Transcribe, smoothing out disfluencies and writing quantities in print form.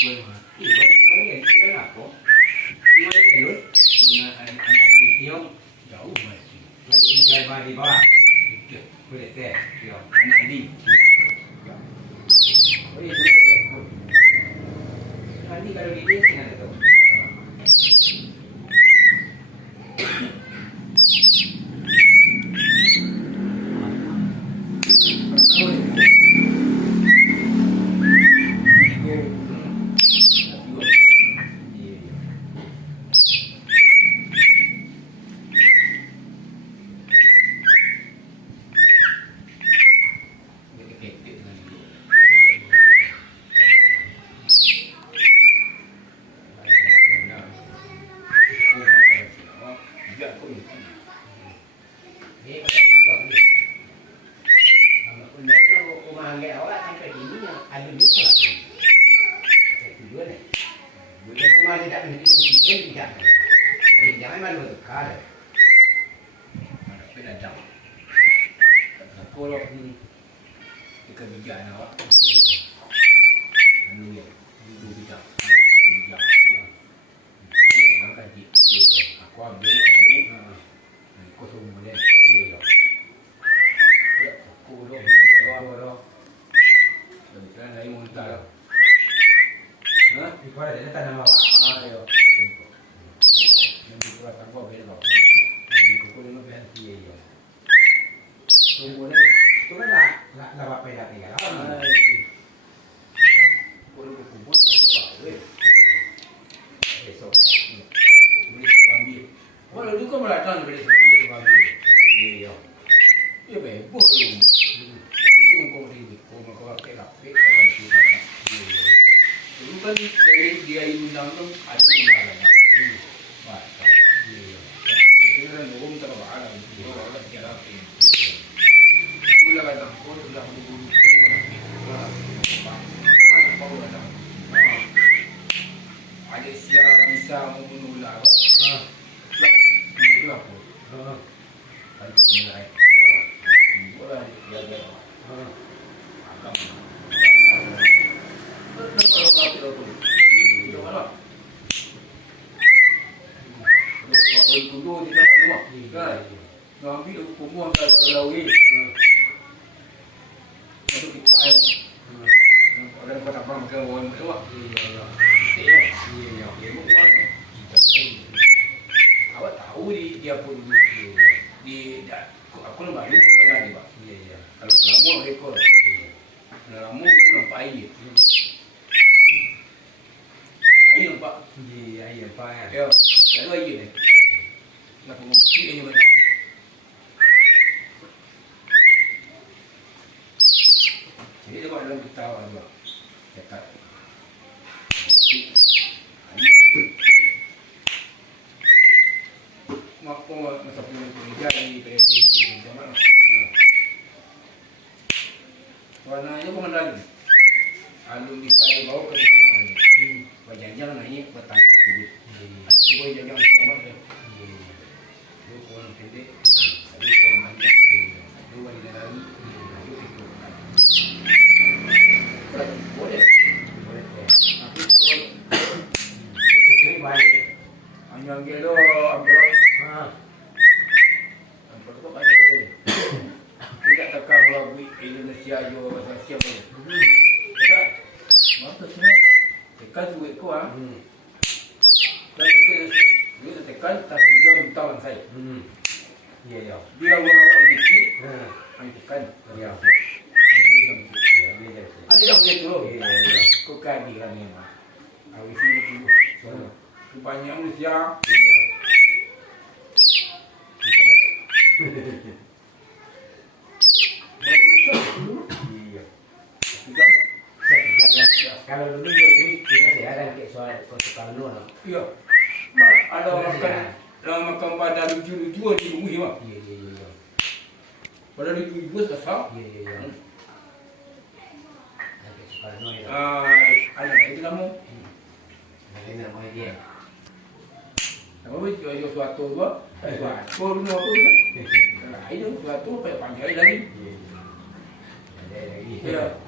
Iwan apa? Iwan Yun? Anak ini. Yang jauh masih. Lagi ini saya bagi bawah. Boleh teh. Anak ini. Oh iya, boleh teh. Nanti kalau di dia sini ada tu. Jangan malu tukar. Ada peladang. Kalau ikan bijak awak, anu ya, bijak, bijak. Angkat di, aku ambil tahu, kosong boleh. Aku dah, dan lagi muntah. Hah? Di mana dia tanam awak? Ayo. Yang buat apa beda kau? Yang kau boleh ngapain? Iya. Tunggu ni. Tu kan nak apa yang tinggal? Kalau kau buat apa? Besok. Boleh ambil. Kalau tu kau melatang boleh ambil. Iya. Iya baik. Buat belum. Belum kau boleh. Kau pakai lapik akan siapa? Iya. Dulu kan dia undang tu ada undangan. Baik. Itu kan burung terbaik. Burung ada jalan. Sudah kata kau sudah burung mana kau ada? Ada siapa bisa membunuh ular? Itu apa? Ada mulai. Boleh dia. Agam. Kudu di tempat rumah. Kan? Ambil aku kumpulan kalau lagi. Masuk kita air. Orang dapat apa makan orang macam apa? Iya. Bukan. Awak tahu dia pun di aku nak baru pernah dia pak. Iya. Kalau lama mereka. Kalau lama aku nampak air. Air nampak. Iya, air nampak. Ya. Lalu air ni. Nak mengungsi aja macam. Jadi dia buat dalam getah juga. Cekat. Maka masa punya kerja di PSI zaman. Warnanya pun ada. Alun bisa dibawa ke tempat lain. Berjanjang naik bertangguh kubur. Semua jangan sama dia. Orang pendek, ada orang panjang, ada orang dalam, ada itu. Boleh. Tapi kalau baik, hanya gelo abang. Abang tu ada gelo. Tidak tekan melalui Indonesia jo bahasa siapa. Tekan, masa sini tekan duit ko ah. Dia tekan tak dia minta orang saya. Iya. Dia orang ini. Ai tekan. Ya. Ada dah boleh tu. Iya. Kau kan dia ni mah. Awak sini tu. Banyak manusia. Iya. Kalau dulu dia saya ada kayak soal kalau dulu. Iya. Ada orang makan pada lucu-lucuan di rumah. Iya. Pada lucu-lucuan asal. Iya. Ada itu nama. Ada nama dia. Nama itu suatu tu. Suatu nama tu. Itu suatu panjang lagi. Ada lagi. Ya.